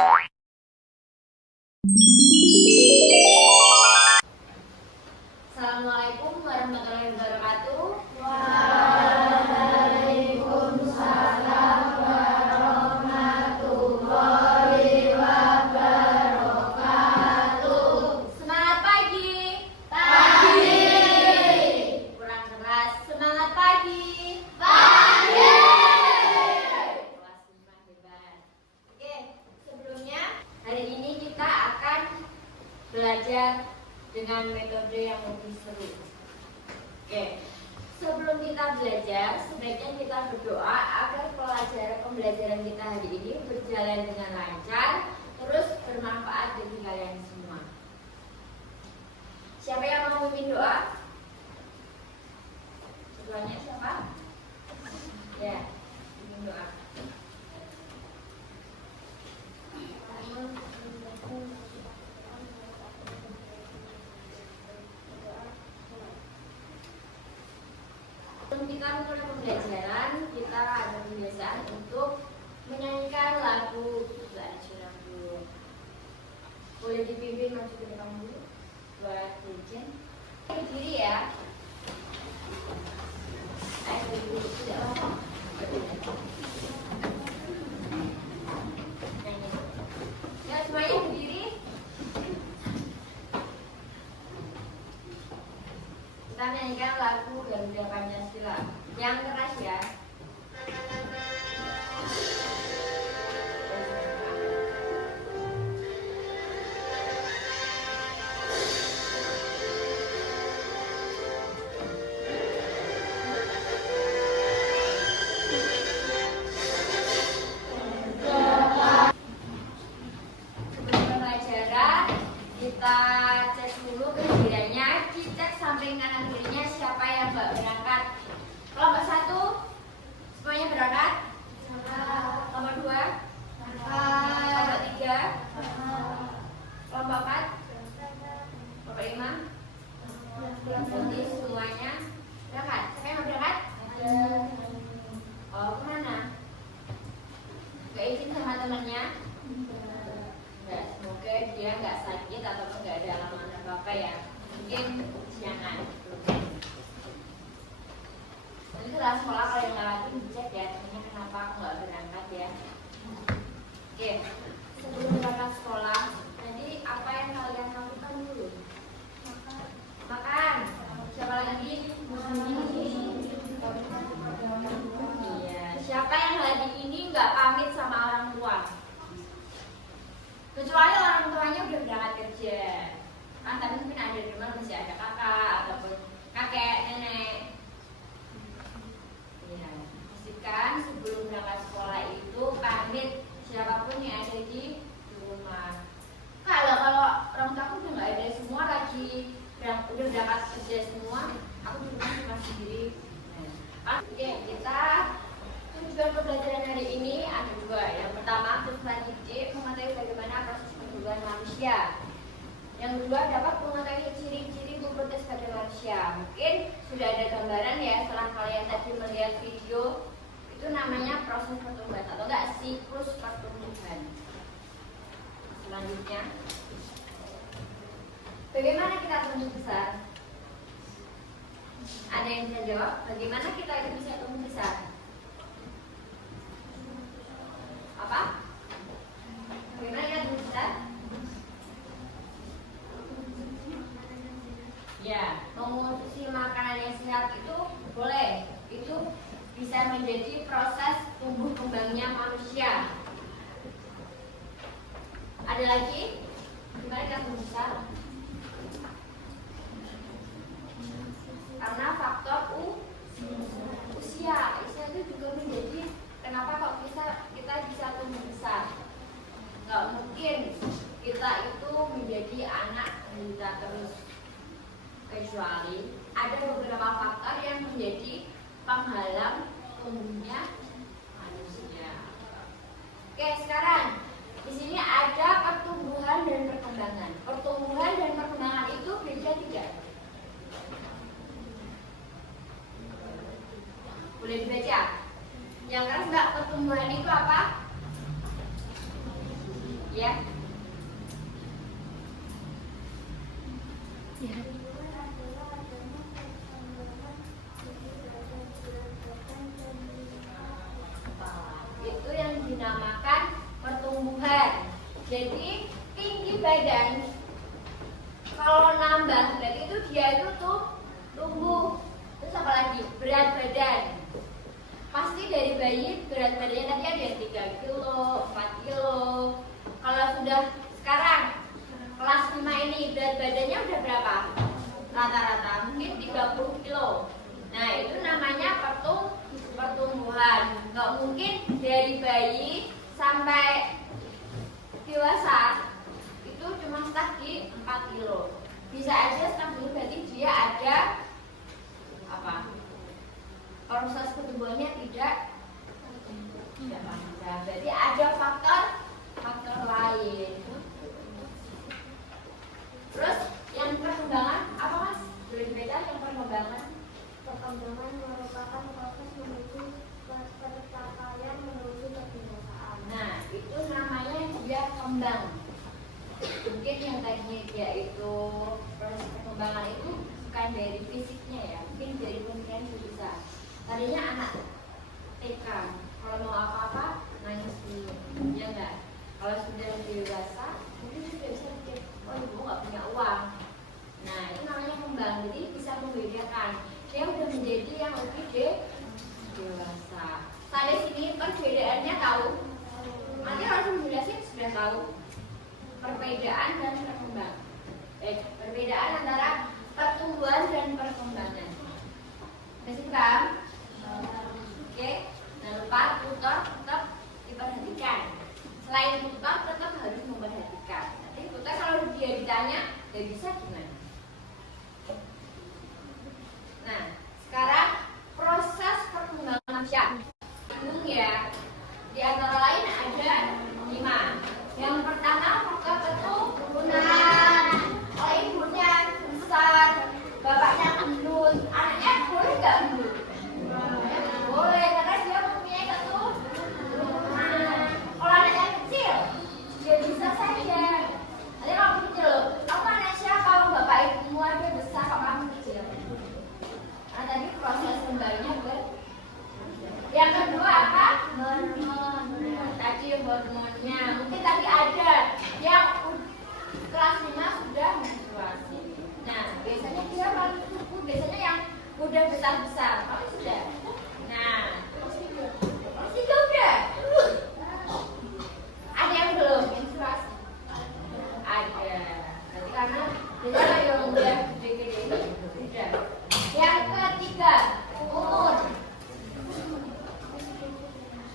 Assalamualaikum warahmatullahi wabarakatuh. Waalaikumsalam warahmatullahi wabarakatuh. Semangat pagi. Pagi. Kurang keras. Semangat pagi. Pagi. Kelas 5 hebat. Oke, sebelumnya hari ini kita akan belajar dengan metode yang lebih seru. Oke, sebelum kita belajar, sebaiknya kita berdoa agar pembelajaran kita hari ini berjalan dengan lancar, terus bermanfaat bagi kalian semua. Siapa yang mau memimpin doa? Ketuanya siapa? Ya, memimpin doa. Sebelum kita mulai pembelajaran, kita ada kebiasaan untuk menyanyikan lagu pelajaran dulu. Boleh dipimpin maju ke depan dulu buat ujian. Berdiri ya. Berdiri tidak apa-apa. Ya, semuanya berdiri. Kita nyanyikan lagu Garuda Pancasila yang keras ya. Sebelum pembelajaran, kita cek dulu kehadirannya, dicek samping kanan kirinya siapa yang nggak berangkat. Kelompok 1 semuanya berangkat. Kelompok 2, kelompok 3, kelompok 4, kelompok 5, jadi semuanya berangkat. Siapa yang mau berangkat? Oh, kemana? Gak izin sama temannya? Enggak, semoga dia nggak sakit ataupun nggak ada alaman apa-apa ya. Mungkin kesiangan. Nanti setelah sekolah kalau yang ngalamin dicek ya, temennya kenapa aku nggak berangkat ya. Oke, sebelum berangkat sekolah, nanti apa yang kalian lakukan dulu? Makan. Siapa lagi? Iya. Siapa yang hari ini nggak pamit sama orang tua? Kecuali orang tuanya udah berangkat kerja. Kan tapi mungkin ada di rumah masih ada kakak ataupun kakek, nenek. Ya, pastikan sebelum berangkat sekolah itu pamit siapapun yang ada di rumah. Kalau orang tua aku udah nggak ada semua lagi udah berangkat kerja semua, aku di rumah cuma sendiri. Oke, kita tujuan pembelajaran hari ini ada dua. Yang pertama, peserta didik mengetahui bagaimana proses pertumbuhan manusia. Yang kedua, dapat mengetahui ciri-ciri protes pada manusia. Mungkin sudah ada gambaran ya setelah kalian tadi melihat video. Itu namanya proses pertumbuhan atau enggak siklus pertumbuhan. Selanjutnya, bagaimana kita tumbuh besar? Ada yang bisa jawab? Bagaimana kita itu bisa tumbuh besar? Apa? Bagaimana kita tumbuh besar? Ya, mengonsumsi makanan yang sehat itu boleh. Itu bisa menjadi proses tumbuh kembangnya manusia. Ada lagi? Gimana kita tumbuh besar? Karena faktor usia itu juga menjadi kenapa kok kita bisa tumbuh besar. Nggak mungkin kita itu menjadi anak kita terus, kecuali ada beberapa faktor yang menjadi penghalang tumbuhnya manusia. Oke, sekarang di sini ada pertumbuhan dan perkembangan. Pertumbuhan dan perkembangan itu beda tidak? Boleh dibaca? Yang keras enggak, pertumbuhan itu apa? Ya. Itu yang dinamakan pertumbuhan. Jadi tinggi badan kalau nambah berarti itu dia itu tuh tumbuh. Terus apa lagi? Berat badan. Pasti dari bayi berat badannya tadi ada yang 3 kilo, 4 kilo. Kalau sudah sekarang kelas 5 ini berat badannya udah berapa? Rata-rata mungkin 30 kilo. Nah itu namanya pertumbuhan. Nggak mungkin dari bayi sampai dewasa itu cuma stuck di 4 kilo. Bisa aja stuck dulu, berarti dia ada apa? Proses pertumbuhannya tidak panjang. Berarti ada faktor lain. Terus yang perkembangan apa mas? Boleh dibedakan yang perkembangan? Perkembangan merupakan proses menuju pencapaian menuju kedewasaan. Nah, itu namanya dia kembang. Mungkin yang tadinya dia itu proses perkembangan itu bukan dari fisiknya ya, mungkin dari pemikiran itu bisa. Tadinya anak TK, kalau mau apa-apa nangis dulu, ya enggak? Kalau sudah dewasa, mungkin sudah bisa pikir, oh ibu nggak punya uang. Nah, itu namanya kembang, jadi bisa membedakan. Dia udah menjadi yang lebih dewasa. Sampai sini perbedaannya tahu? Nanti langsung jelasin sudah tahu perbedaan dan perkembangan. Perbedaan antara pertumbuhan dan perkembangan. Masih paham? Oke. Jangan lupa tutor tetap diperhatikan. Selain tutor tetap harus memperhatikan. Nanti tutor kalau dia ditanya, dia bisa gimana? Nah, sekarang proses perkembangan manusia. Ya, di antara lain ada 5. Yang pertama faktor keturunan. Oh ibunya besar, bapaknya gendut, anaknya boleh nggak gendut? Boleh, karena dia mempunyai keturunan. Kalau anaknya kecil, dia bisa saja. Nanti kalau kecil, kamu anak siapa? Bapak ibumu ada besar, kok kamu kecil? Nah tadi proses kembangnya yang kedua apa? Hormon. Nah, tadi hormonnya. Mungkin tadi ada yang kelas 5 sudah menstruasi. Nah, biasanya dia paling subur, biasanya yang udah besar-besar. Kalau sudah. Nah, terus udah. Ada yang belum menstruasi? Ada. Berarti karena biasanya yang udah gede-gede sudah. Yang ketiga, umur.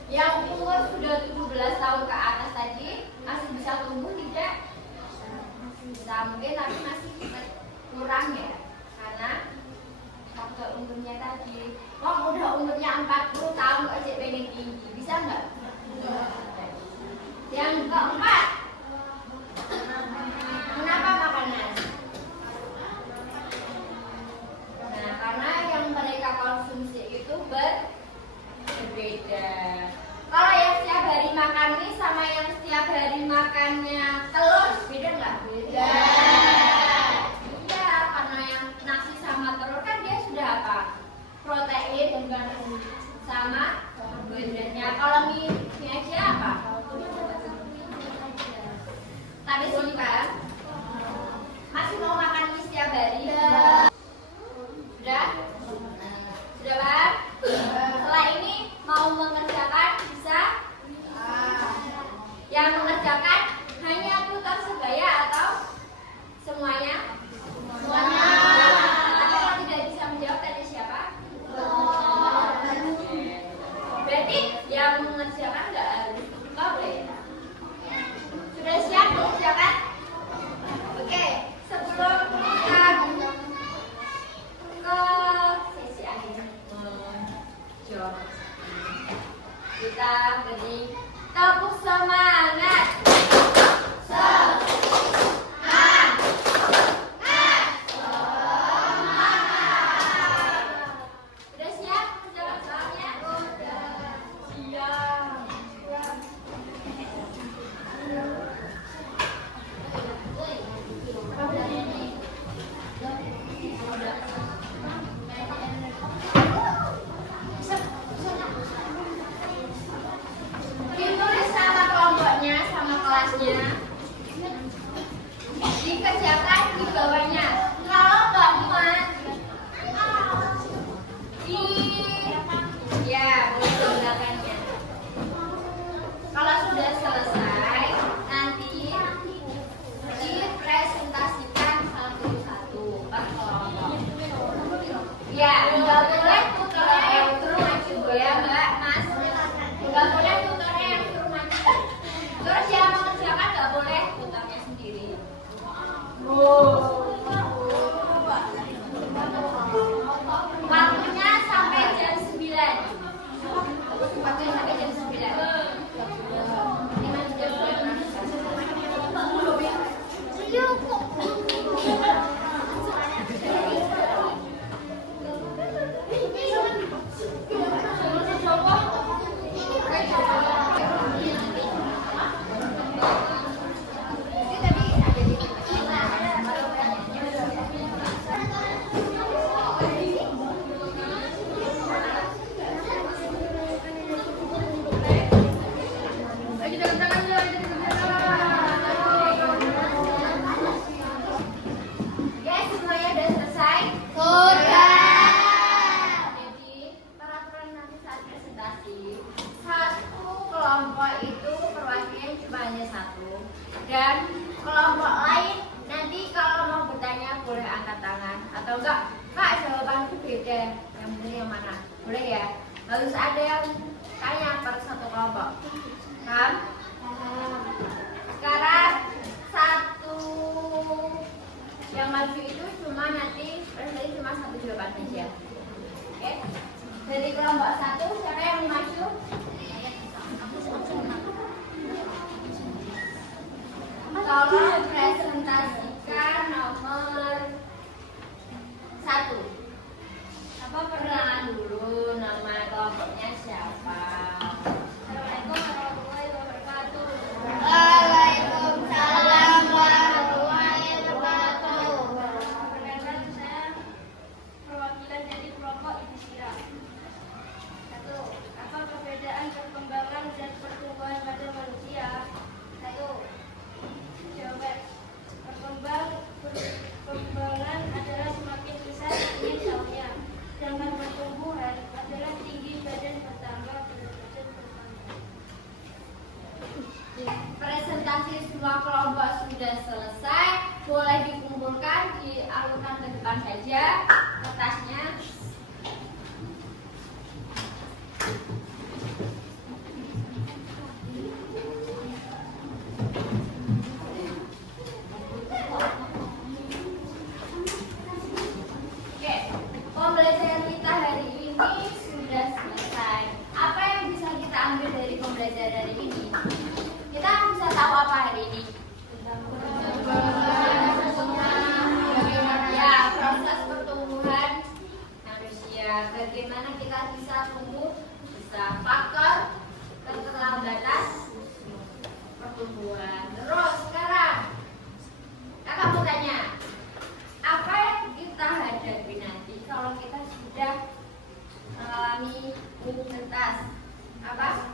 Yang umur sudah 17 tahun ke atas tadi masih bisa tumbuh tidak? Bisa, mungkin tapi masih kurang ya, karena faktor umurnya tadi. Kok udah umurnya 40 tahun aja pengen tinggi, bisa nggak? Yang keempat, kenapa makanan? Nah, karena yang mereka konsumsi itu berbeda. Kalau yang setiap hari makan mie sama yang setiap hari makannya telur, beda nggak? Beda. Iya, karena yang nasi sama telur kan dia sudah apa? Protein sama karbohidratnya. Kalau mie aja apa? Tapi sini Pak, masih mau makan mie setiap hari? Sudah? Sudah Pak? Setelah ini mau mengerjakan bisa? Yang mengerjakan hanya tutor sebaya atau semuanya? Semuanya. Tapi kalau tidak bisa menjawab tadi siapa? Berarti yang mengerjakan nggak harus boleh. Sudah siap mengerjakan? Oke, sebelum kita ke sesi akhir menjawab, kita beri tepuk semangat. Sudah siap menjawab soalnya? Sudah siap. kertasnya dikerjakan di bawahnya. Kalau nggak muat, ya boleh digunakannya. Kalau sudah selesai, nanti dipresentasikan satu-satu per kelompok. Ya, nggak boleh tutornya yang suruh maju ya, Mbak, Mas. Nggak boleh tutornya yang suruh maju. Terus yang mengerjakan nggak boleh tutornya sendiri. Waktunya sampai jam 9. Waktunya sampai jam 9. Ya, semuanya sudah selesai? Jadi, peraturan nanti saat presentasi, satu kelompok itu perwakilan cuma hanya satu. Dan kelompok lain nanti kalau mau bertanya boleh angkat tangan. Atau enggak, Kak, jawabanku beda. Yang benar yang mana? Boleh ya? Harus ada yang tanya per satu kelompok. Paham? Sekarang satu yang maju itu cuma nanti presentasi cuma satu jawaban saja. Oke? Dari kelompok satu siapa yang mau maju? Tolong presentasikan nomor 1. Apa perkenalan dulu, nama kelompoknya siapa? Assalamualaikum warahmatullahi wabarakatuh. Waalaikumsalam warahmatullahi wabarakatuh. Perkenalkan, saya perwakilan dari kelompok Ibu Sira. 1. Apa perbedaan perkembangan dan pertumbuhan pada manusia? 1. Jawaban. Perkembangan adalah semakin besar tinggi daunnya, sedangkan pertumbuhan adalah tinggi badan bertambah berat badan bertambah. Presentasi semua kelompok sudah selesai, boleh dikumpulkan, dialurkan ke depan saja kertasnya. Oke, pembelajaran kita hari ini sudah selesai. Apa yang bisa kita ambil dari pembelajaran hari ini? Kita bisa tahu apa hari ini? Ya, proses pertumbuhan manusia. Bagaimana kita bisa tumbuh? Bisa faktor keterlambatan pertumbuhan. Terus sekarang kakak mau tanya, apa yang kita hadapi nanti kalau kita sudah mengalami pubertas? Apa?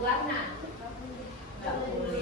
warna? Nggak boleh.